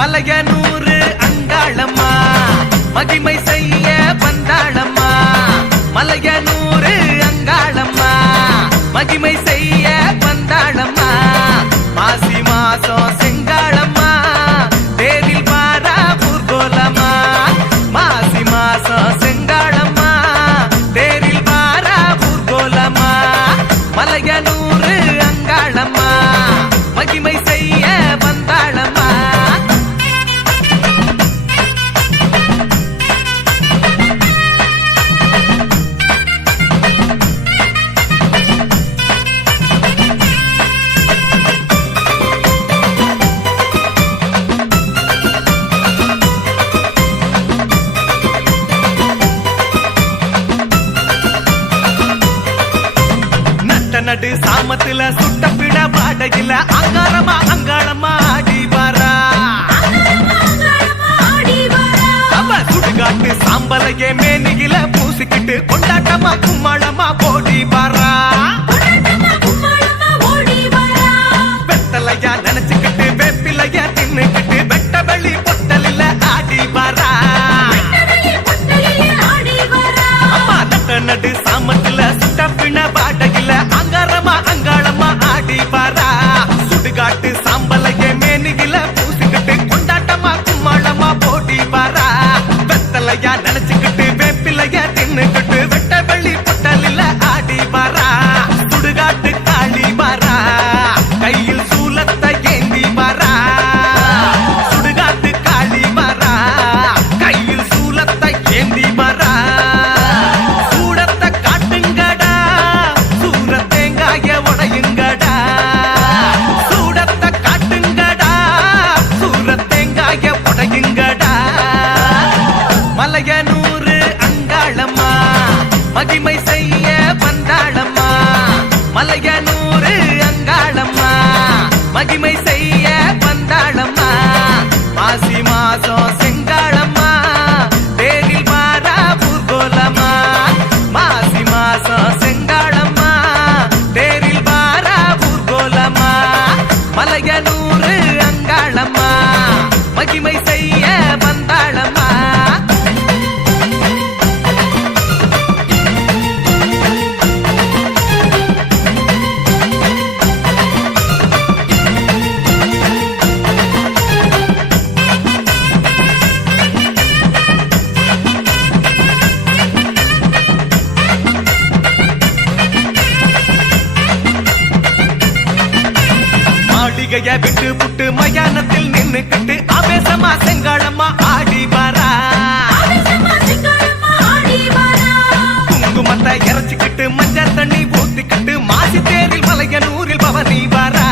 மலையனூறு அங்காளம்மா மகிமை செய்ய வந்தாளம்மா. மலையனூறு அங்காளம்மா மகிமை செய்ய வந்தாளம்மா. மாசி மாசம் செங்காளம்மா தேரில் பாரா ஊர்கோலம்மா. மாசி மாசம் செங்காளம்மா தேரில் பாரா ஊர்கோலம்மா. மலையனூறு அங்காளம்மா மகிமை செய்ய வந்தாளம்மா. நடு சாமத்துல சுட்ட பிட பாடையில அங்காரமா அங்காளம்மா ஆடி வரா. அவ சுடுகாட்டு சாம்பலையே மேனியில பூசிக்கிட்டு கொண்டாட்டமா கும்மாளமா போடி வரா. வெத்தலையா நினைச்சுக்கிட்டு வேப்பிலையா தின்னுக்கிட்டு வெட்ட வெளி பொட்டலில ஆடி வரா. அம்மா நடு சாமத்துல சுட்ட பிண பாடையில அங்காரமா அங்காளம்மா ஆடி வரா. சுடுகாட்டு சாம்பலைய மேனியில பூசிக்கிட்டு கொண்டாட்டமா கும்மாளமா போடி வரா. வெத்தலையா நினைச்சுக்கிட்டு வேப்பிலைய தின்னுக்கிட்டு வெட்ட வெள்ளி பொட்டலில ஆடி வரா. சுடுகாட்டு காளி வரா கையில் சூலத்தை ஏந்தி வரா. சுடுகாட்டு காளி வரா கையில் சூலத்தை ஏந்தி வரா. மலையனூறு அங்காளம்மா மகிமை செய்ய வந்தாளம்மா. மலையனூறு அங்காளம்மா மகிமை செய்ய வந்தாளம்மா. மாசி மாசம் செங்காளம்மா தேரில் பாரா ஊர்கோலம்மா. மாசி மாசம் செங்காளம்மா தேரில் பாரா ஊர்கோலம்மா. மலையனூறு அங்காளம்மா மகிமை செய்ய வந்தாளம்மா. மாளிகைய விட்டு புட்டு மயானத்தில் நின்னுக்கிட்டு ஆவேசமா செங்காளம்மா ஆடி வரா. குங்குமத்தை இறைச்சிக்கிட்டு மஞ்சள் தண்ணி ஊத்திக்கிட்டு மாசி தேரில் மலையனூரில் பவனி வரா.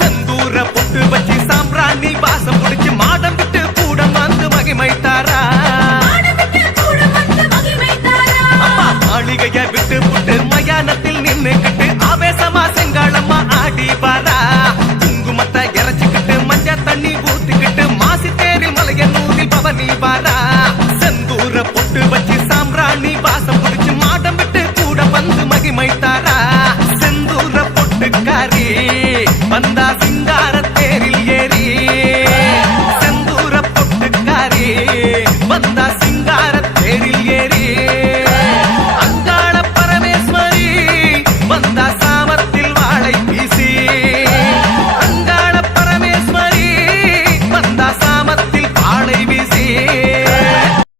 செந்தூர பொட்டு வச்சு சாம்பிராணி வாசம் பிடிச்சு மாடம் விட்டு கூடம் வந்து மகிமை தாரா. மாளிகைய விட்டு புட்டு மயானத்தில் நின்னுக்கிட்டு ஆவேசமா செங்காளம்மா ஆடி வரா. குங்குமத்தை இறைச்சிக்கிட்டு மஞ்சள் தண்ணி ஊத்திக்கிட்டு மாசி தேரில் மலையனூரில் பவனி வரா. செந்தூர பொட்டு வச்சு சாம்பிராணி வாசம் பிடிச்சு மாடம் விட்டு கூட வந்து மகிமை தாரா. செந்தூர பொட்டுக்காரி வந்தா